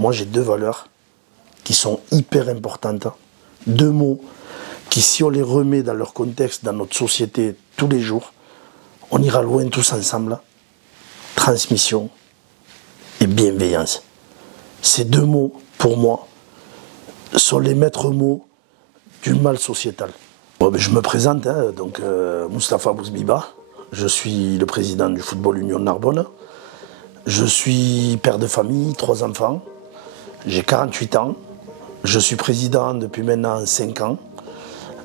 moi j'ai deux valeurs qui sont hyper importantes. Deux mots qui, si on les remet dans leur contexte, dans notre société, tous les jours, on ira loin tous ensemble. Transmission et bienveillance. Ces deux mots, pour moi, sont les maîtres mots du mal sociétal. Bon, je me présente, Moustapha Bouzbiba. Je suis le président du Football Union Narbonne. Je suis père de famille, 3 enfants. J'ai 48 ans. Je suis président depuis maintenant 5 ans.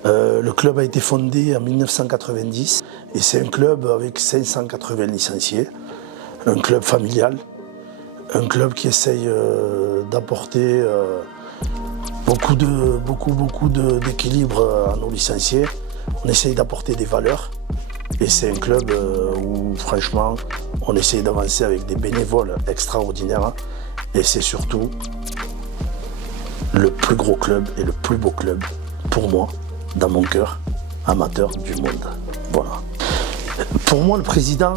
Le club a été fondé en 1990 et c'est un club avec 580 licenciés. Un club familial, un club qui essaye d'apporter beaucoup d'équilibre à nos licenciés. On essaye d'apporter des valeurs et c'est un club où franchement on essaye d'avancer avec des bénévoles extraordinaires et c'est surtout le plus gros club et le plus beau club pour moi, dans mon cœur, amateur du monde. Voilà. Pour moi, le président,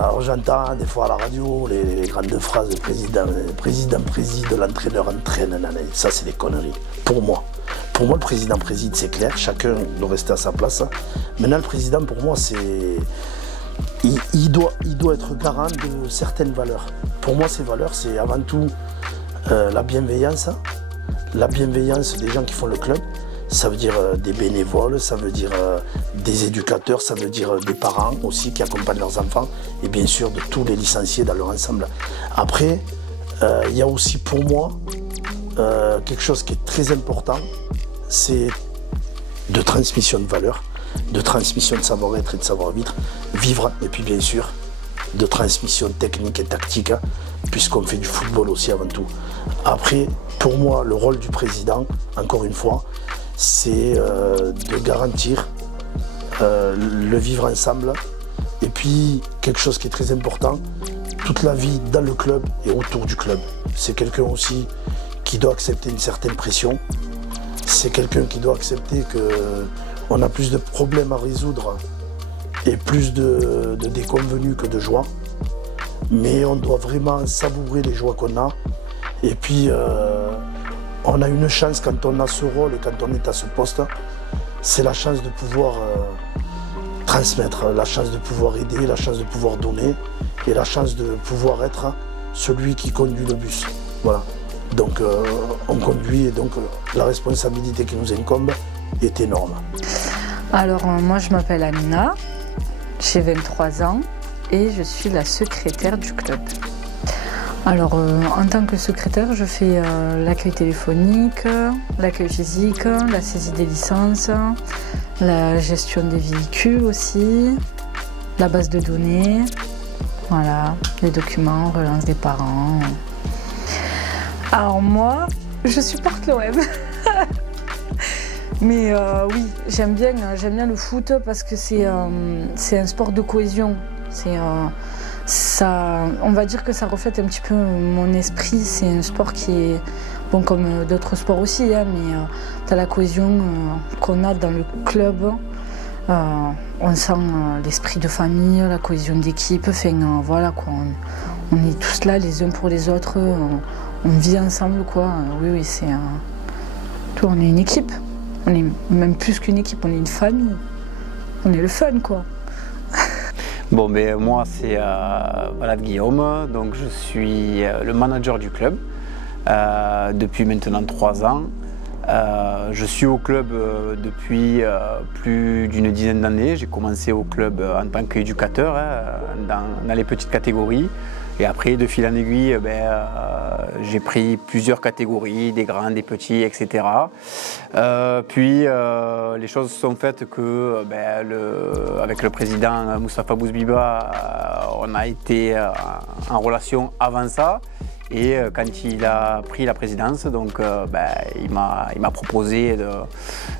alors j'entends des fois à la radio les grandes phrases de président préside, l'entraîneur entraîne, ça c'est des conneries. Pour moi, le président préside, c'est clair, chacun doit rester à sa place. Maintenant, le président, pour moi, il doit être garant de certaines valeurs. Pour moi, ces valeurs, c'est avant tout la bienveillance des gens qui font le club. Ça veut dire des bénévoles, ça veut dire des éducateurs, ça veut dire des parents aussi qui accompagnent leurs enfants et bien sûr de tous les licenciés dans leur ensemble. Après, il y a aussi pour moi quelque chose qui est très important, c'est de transmission de valeurs, de transmission de savoir-être et de savoir-vivre et puis bien sûr de transmission technique et tactique puisqu'on fait du football aussi avant tout. Après, pour moi, le rôle du président, encore une fois, c'est de garantir le vivre ensemble et puis quelque chose qui est très important, toute la vie dans le club et autour du club. C'est quelqu'un aussi qui doit accepter une certaine pression, c'est quelqu'un qui doit accepter qu'on a plus de problèmes à résoudre et plus de déconvenus que de joie, mais on doit vraiment savourer les joies qu'on a et puis on a une chance quand on a ce rôle et quand on est à ce poste, c'est la chance de pouvoir transmettre, la chance de pouvoir aider, la chance de pouvoir donner et la chance de pouvoir être celui qui conduit le bus. Voilà. Donc on conduit et donc la responsabilité qui nous incombe est énorme. Alors moi je m'appelle Amina, j'ai 23 ans et je suis la secrétaire du club. Alors, en tant que secrétaire, je fais l'accueil téléphonique, l'accueil physique, la saisie des licences, la gestion des véhicules aussi, la base de données, voilà, les documents, relance des parents. Alors moi, je supporte l'OM. Mais oui, j'aime bien le foot parce que c'est un sport de cohésion. On va dire que ça reflète un petit peu mon esprit. C'est un sport qui est, bon comme d'autres sports aussi, mais tu as la cohésion qu'on a dans le club. On sent l'esprit de famille, la cohésion d'équipe. Voilà, quoi. On est tous là les uns pour les autres. On vit ensemble, quoi. Oui, on est une équipe. On est même plus qu'une équipe, on est une famille. On est le fun, quoi. Bon, mais moi, c'est Valade Guillaume, donc je suis le manager du club depuis maintenant 3 ans. Je suis au club depuis plus d'une dizaine d'années. J'ai commencé au club en tant qu'éducateur dans les petites catégories. Et après, de fil en aiguille, j'ai pris plusieurs catégories, des grands, des petits, etc. Puis les choses sont faites que, avec le président Moustapha Bouzbiba, on a été en relation avant ça. Et quand il a pris la présidence, donc, il m'a proposé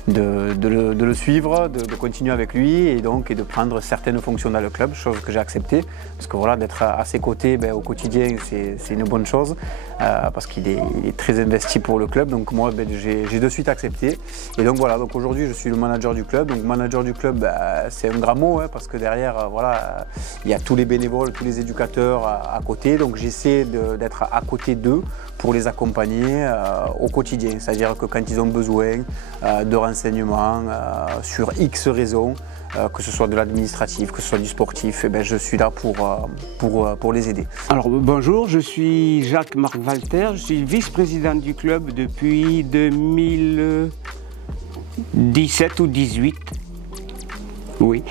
de le suivre, de continuer avec lui et de prendre certaines fonctions dans le club, chose que j'ai acceptée. Parce que voilà, d'être à ses côtés au quotidien, c'est une bonne chose, parce qu'il est très investi pour le club. Donc moi, j'ai de suite accepté. Et donc voilà, donc aujourd'hui, je suis le manager du club. Donc manager du club, c'est un grand mot, parce que derrière, il y a tous les bénévoles, tous les éducateurs à côté. Donc j'essaie d'être à côté d'eux pour les accompagner au quotidien. C'est-à-dire que quand ils ont besoin de renseignements sur X raisons, que ce soit de l'administratif, que ce soit du sportif, je suis là pour les aider. Alors bonjour, je suis Jacques-Marc Walter, je suis vice-président du club depuis 2017 ou 2018. Oui,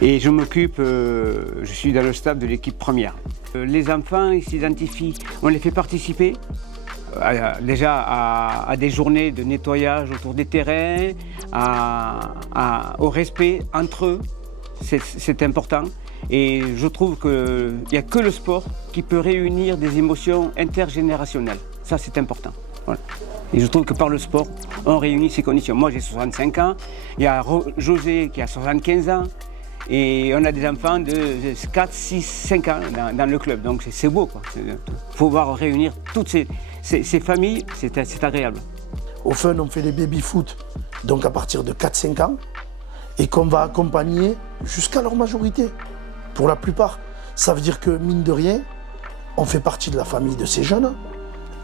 et je m'occupe, je suis dans le staff de l'équipe première. Les enfants, ils s'identifient, on les fait participer déjà à des journées de nettoyage autour des terrains, au respect entre eux, c'est important. Et je trouve qu'il n'y a que le sport qui peut réunir des émotions intergénérationnelles. Ça, c'est important. Voilà. Et je trouve que par le sport, on réunit ces conditions. Moi, j'ai 65 ans, il y a José qui a 75 ans, et on a des enfants de 4, 6, 5 ans dans le club. Donc c'est beau, quoi. Il faut voir réunir toutes ces familles, c'est agréable. Au Fun, on fait les baby-foot, donc à partir de 4-5 ans, et qu'on va accompagner jusqu'à leur majorité, pour la plupart. Ça veut dire que, mine de rien, on fait partie de la famille de ces jeunes,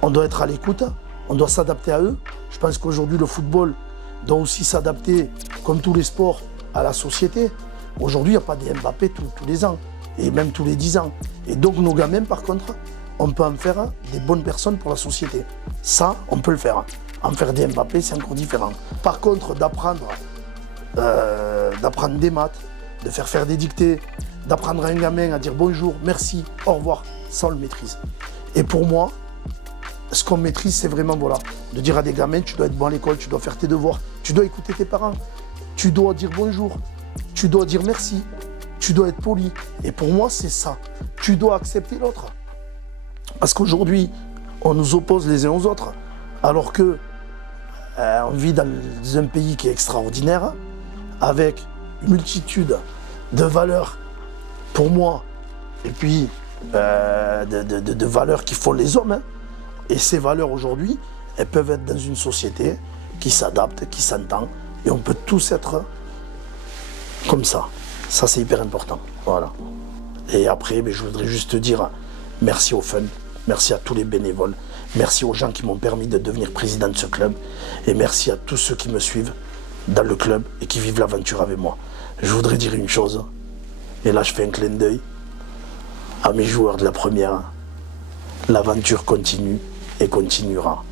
on doit être à l'écoute, on doit s'adapter à eux. Je pense qu'aujourd'hui, le football doit aussi s'adapter, comme tous les sports, à la société. Aujourd'hui, il n'y a pas des Mbappé tous les ans, et même tous les 10 ans. Et donc, nos gamins, par contre, on peut en faire des bonnes personnes pour la société. Ça, on peut le faire. En faire des Mbappé, c'est encore différent. Par contre, d'apprendre des maths, de faire des dictées, d'apprendre à un gamin à dire bonjour, merci, au revoir, ça on le maîtrise. Et pour moi, ce qu'on maîtrise, c'est vraiment voilà, de dire à des gamins, tu dois être bon à l'école, tu dois faire tes devoirs, tu dois écouter tes parents, tu dois dire bonjour, tu dois dire merci, tu dois être poli. Et pour moi, c'est ça. Tu dois accepter l'autre. Parce qu'aujourd'hui, on nous oppose les uns aux autres, alors que on vit dans un pays qui est extraordinaire, avec une multitude de valeurs pour moi, et puis de valeurs qui font les hommes. Hein. Et ces valeurs aujourd'hui, elles peuvent être dans une société qui s'adapte, qui s'entend, et on peut tous être comme ça. Ça, c'est hyper important. Voilà. Et après, je voudrais juste te dire merci au Fun, merci à tous les bénévoles, merci aux gens qui m'ont permis de devenir président de ce club, et merci à tous ceux qui me suivent dans le club et qui vivent l'aventure avec moi. Je voudrais dire une chose, et là je fais un clin d'œil à mes joueurs de la première. L'aventure continue et continuera.